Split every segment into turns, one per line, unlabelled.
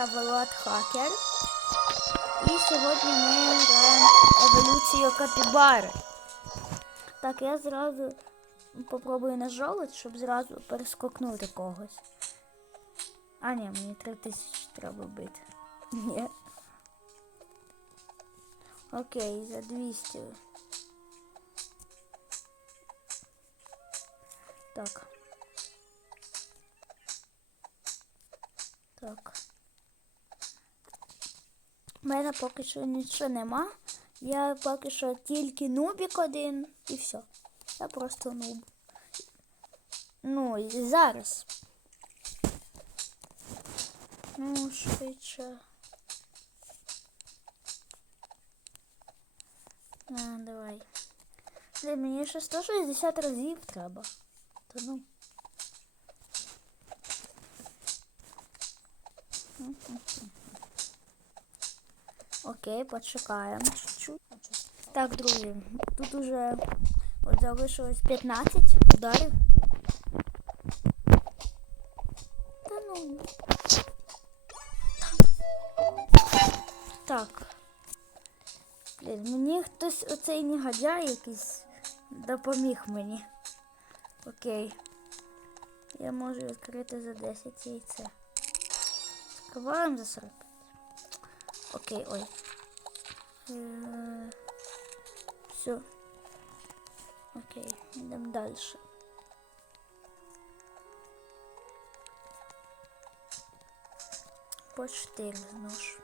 я Влад Хакер. І сьогодні ми граємо еволюцію капібари. Так, я зразу попробую на жолудь, щоб зразу перескокнути когось. А ні, мені 3000 треба бити. Ні. Окей, за 200. Так. Так. У мене поки що нічого нема. Я поки що тільки нубік один і все. Я просто нуб. Ну і зараз. Ну, швидше. На, давай. Блін, мені ще 160 разів треба. То ну. Окей, почекаємо чуть-чуть. Так, друзі, тут уже от залишилось 15 ударів. Та ну. Так. Блін, мені хтось оцей негодяй якийсь допоміг мені. Окей. Я можу відкрити за 10 яйце. Скриваємо за 40. Окей, ой. Е, Все. Окей, йдемо далі. По 4 знову ж.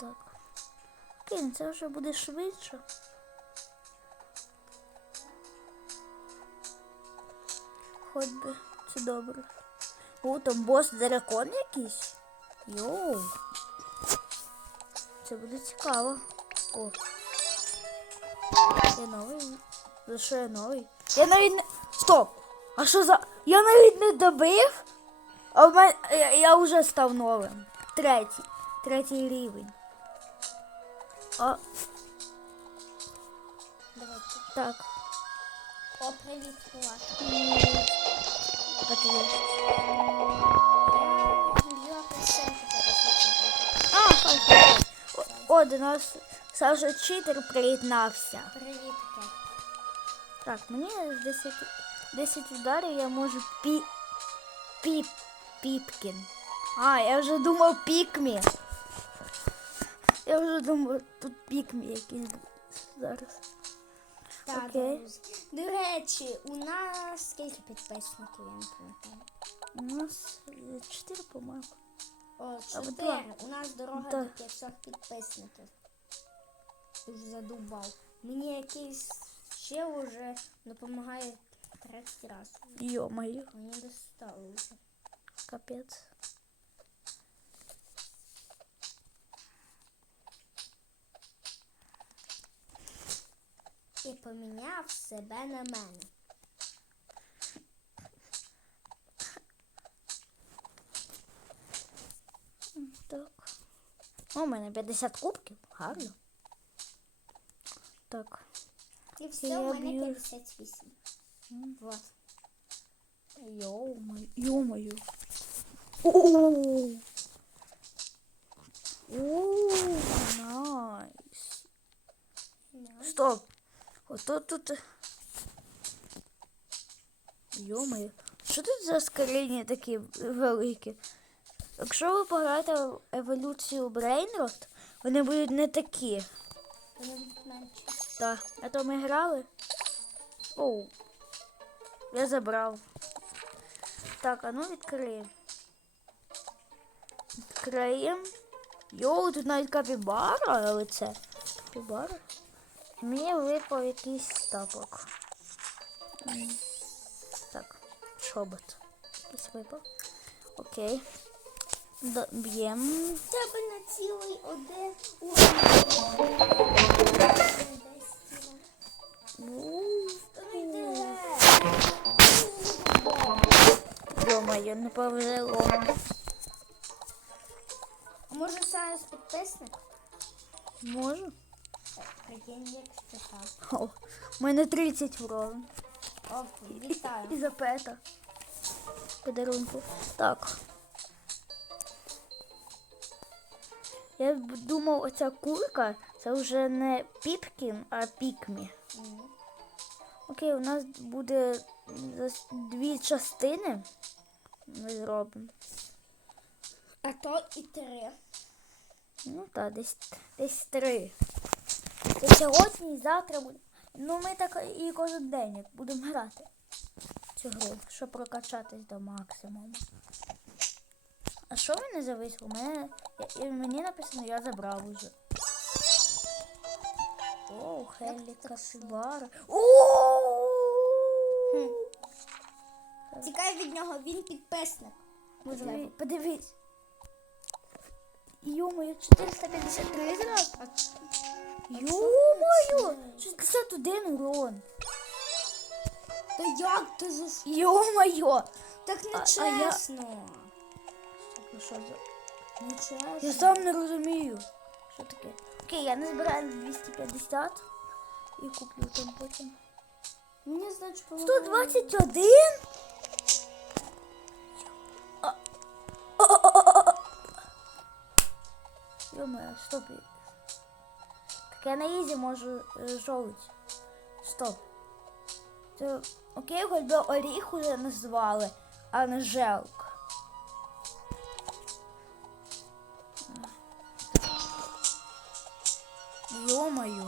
Так. Окей, ну це вже буде швидше. Хоч би це добре. О, там бос дракон якийсь. Йоу. Це буде цікаво. О. Я новий. За що я новий? Я навіть не. Стоп! А що за. Я навіть не добив? А в мене. Я, вже став новим. Третій. Третій рівень. А,
Давайте.
так.
О, привіт,
Так є. О, до нас Саша Читер приєднався.
Привіт.
Так, мені з 10, 10 ударів я можу пі... Піп... Піпкін. А, я вже думав пікмі. Я вже думав, тут пікмі якийсь зараз.
Так,
Окей.
друзі. До речі, у нас скільки підписників, я не пам'ятаю.
У нас 4, по-моєму.
О, чотири. У нас дорога до 500 підписників. Вже задубав. Мені якийсь ще вже допомагає 30 разів.
Йо-моє,
Мені достало вже.
капець.
І поміняв себе на мене.
Так. О, у мене 50 кубків. Гарно. Так.
І все,
Я
у мене
б'ю.
58. Вот.
Йо-моє. Йо-моє. Оу, найс. Стоп. Ото тут. Йо-моє. Що тут за скоріння такі великі? Якщо ви пограєте в еволюцію Брейнрот, вони будуть не такі.
Вони будуть менші.
Так, а то ми грали. Оу. Я забрав. Так, а ну відкриємо. Відкриємо. Йоу, тут навіть капібара, але це. Капібара. Мені випав якийсь тапок. Так, чобот. Якийсь випав. Окей. Д- Б'ємо.
Тебе на цілий один геть.
Йо-моє, не повезло.
А може зараз підписник?
Можу?
Прикинь, як.
О, у мене 30 вровень.
О, вітаю.
І за пета. Подарунку. Так. Я думав, оця курка це вже не Піпкін, а Пікмі. Окей, у нас буде дві частини. Ми зробимо.
А то і три.
Ну так, десь, десь три. І сьогодні, і завтра буде. Ну, ми так і кожен день будемо грати цю гру, щоб прокачатись до максимуму. А що мене зависло? У мене я- мені написано, я забрав уже. О, Хеллі!
Хм. Тікай від нього, він підписник. Можливо.
Подивись, подивись. Йо-моє, 453 зразу.
А
Йо-моє, 61 урон.
то як ти за
Йо-моє.
Так
А-
не
а я-. Ну, що за...
Не чесно.
Я сам не розумію. Що таке? Окей, я не збираю 250 і куплю там потім.
Мені значить
121? А. Йо-моє, стоп. Так я на ізі можу е, жовть. Стоп. Це окей, хоч би оріх уже назвали, а не желк. Йо-моє.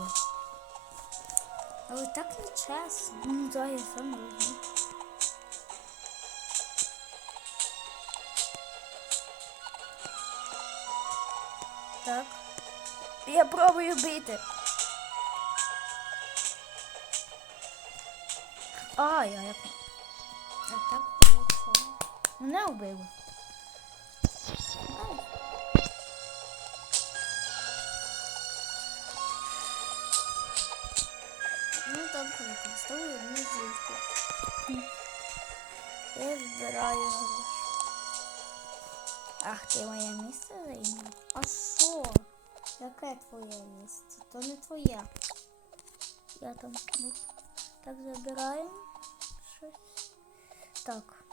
Але так не чесно.
Ну да, я сам розумію. Так. Я пробую бити. А, я як
А так вийшло.
мене вбило.
Ну добре, використовую одну зірку.
Я збираю гроші. Ах, ти моє місце зайняв.
А що? Яке твоє місце? То не твоє.
Я там ну, так забираємо щось. Так.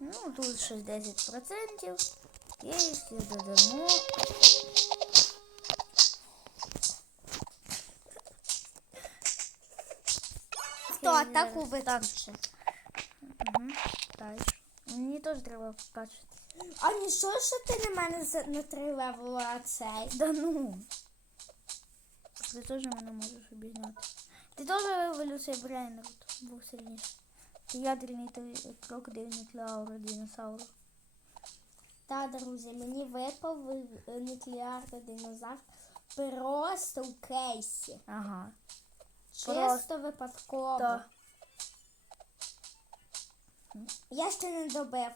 Ну, тут щось 10%. Є, якщо додамо.
Хто
Я
атаку виключить?
Угу. Мені теж треба вкачати.
А ні, що, що ти на мене на три левела цей?
Да ну. Ти теж мене можеш обігнати. Ти теж еволюція Брайнер був сильніший. Ти ядерний крокодильний клаура динозавр.
Та, друзі, мені випав е, нуклеарний динозавр просто в кейсі.
Ага.
Чисто випадково.
Так.
Я ще не добив.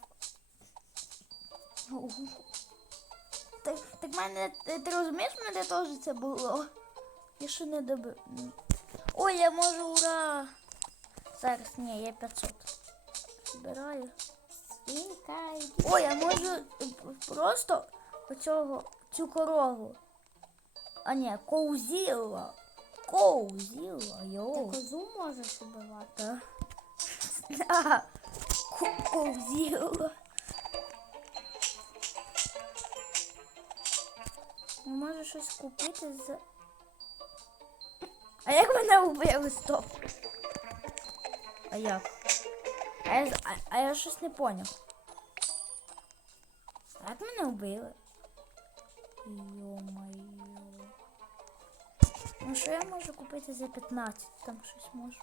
Так, так мене, ти, ти розумієш, мене теж це було. Я ще не добив. Ой, я можу, ура! Зараз, ні, я 500. Збираю.
Свінка, йди.
Ой, я можу просто оцього, цю корову. А ні, коузіла. Коузіла,
Ти
йоу.
козу можеш убивати?
Та. А, ко- Коузіла. Я щось купити за. А як мене вбили? Стоп. А як? А я, а, а я щось не поняв. А Як мене вбили? Йо-моє. Ну що я можу купити за 15? Там щось можу.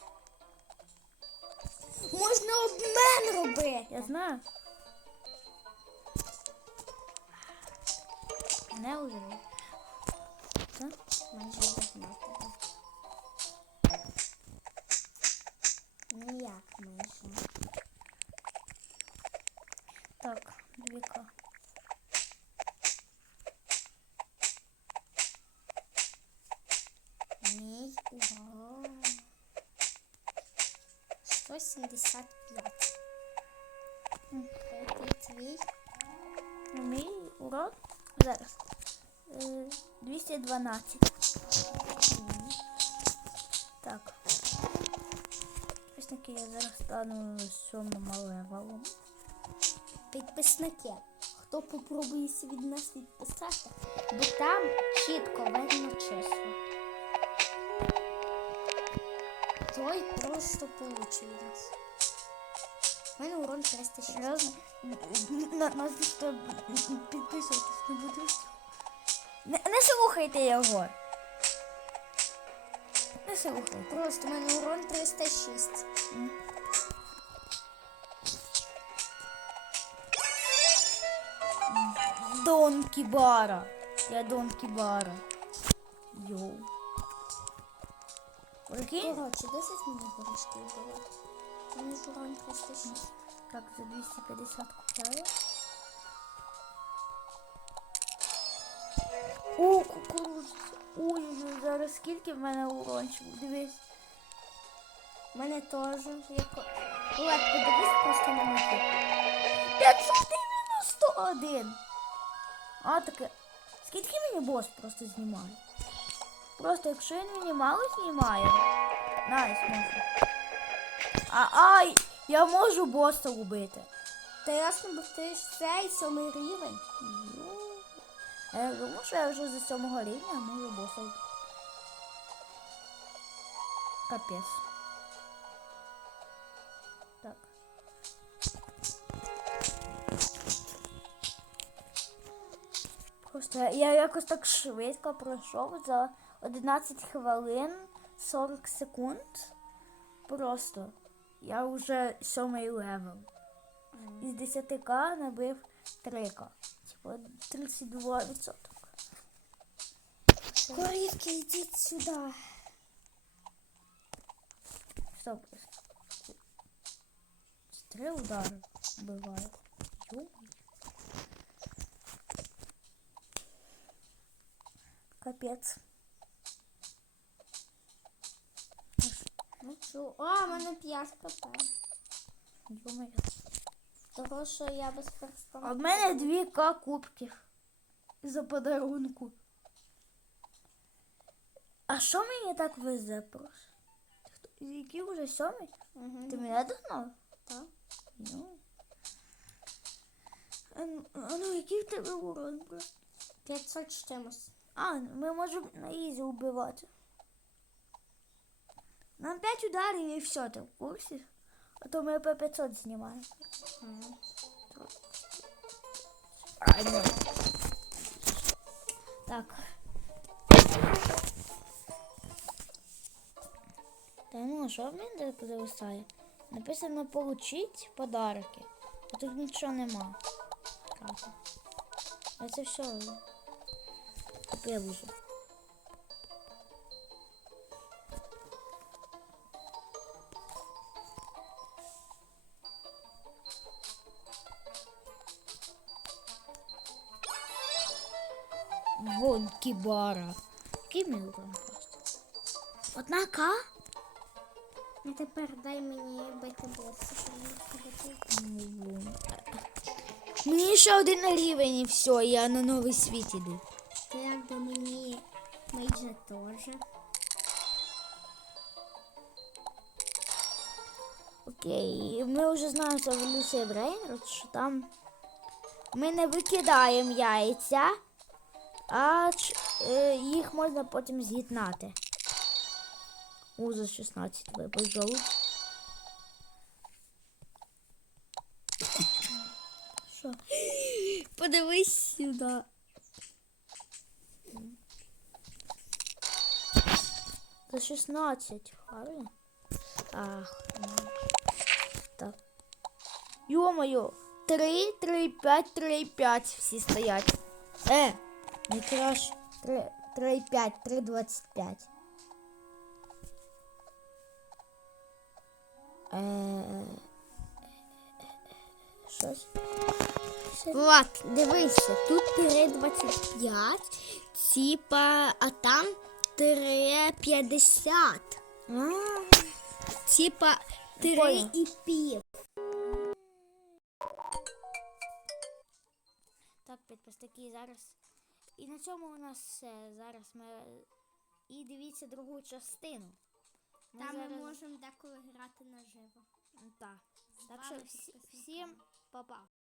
Можна обмен робити.
Я знаю. Не уже. Це
Майже не Ніяк майже.
Так, двіка.
Мій. Ого. 175.
М.
Твій?
Мій урок зараз. Е, 212. Так. Ось таки я зараз стану сьомим левелом.
Підписники. хто попробує від нас відписати, бо там чітко видно число. Той просто получив від нас. У мене урон 306.
Серйозно? На нас ніхто підписуватись не буде. Не, не слухайте його. Не слухайте.
Просто у мене урон 306.
Дон Кібара. Я Дон Кібара. Йоу. Прикинь?
Коротше, досить мені горішки вбивати. У мене ж урон 306.
Так, за 250 купляю. О, кукурудза. Ой, зараз скільки в мене урончик. Дивись.
У мене теж як... Влад, подивись просто на мені.
591. А таке. Скільки мені бос просто знімає? Просто якщо він мені мало знімає. Найс, можу. А, ай, я можу боса убити.
Та ясно, бо ти ж цей сьомий рівень.
А Я думаю, що я вже за сьомого рівня можу боса убити. Капець. Так. Просто я якось так швидко пройшов за 11 хвилин 40 секунд. Просто я вже сьомий левел. Із 10к набив 3к. Типа 32%.
Корівки, йдіть сюди.
Стоп. Три удари бывают. Ё-моё. Капец.
Ну? О, у мене 5 кп.
Ё-моё.
Того, що я без
А в мене 2К кубків за подарунку. А що мені так везе просто? Який уже сьомий?
Угу.
Ти мене догнав?
Так.
Ну. А, ну- а ну який в тебе урон просто?
500 чимось.
А, ми можемо на ізі вбивати. Нам 5 ударів і все, ти в курсі? А то ми по 500 знімаємо.
Угу.
А, ні. Так. Та ну, що в мене так зависає? Написано получить подарки. А тут нічого нема. Правда. А це все. Купив уже. Вон кібара. Який мій урон просто? Одна К?
А тепер дай мені бити босса. мені.
Ну, ще один рівень і все, я на новий світ іду.
Ти якби мені майже теж.
Окей, ми вже знаємо з еволюції Брейнрод, що там ми не викидаємо яйця, а е, їх можна потім з'єднати. У, за 16 випав жовт. Що? Подивись сюди. За 16, гарно. Ах. Так. Ё-моё. 3, 3, 5, 3, 5 всі стоять. Е, не краще. 3, 3, 5, 3, 25. Е, щось.
Влад, дивися, тут 3,25, типа, а там 3,50.
А,
Типа
Понял.
3,5.
Так, підписники, зараз. І на цьому у нас все. Зараз ми. І дивіться другу частину. Ми
Там ми можемо деколи грати наживо.
Так. Так що всі- всім па-па.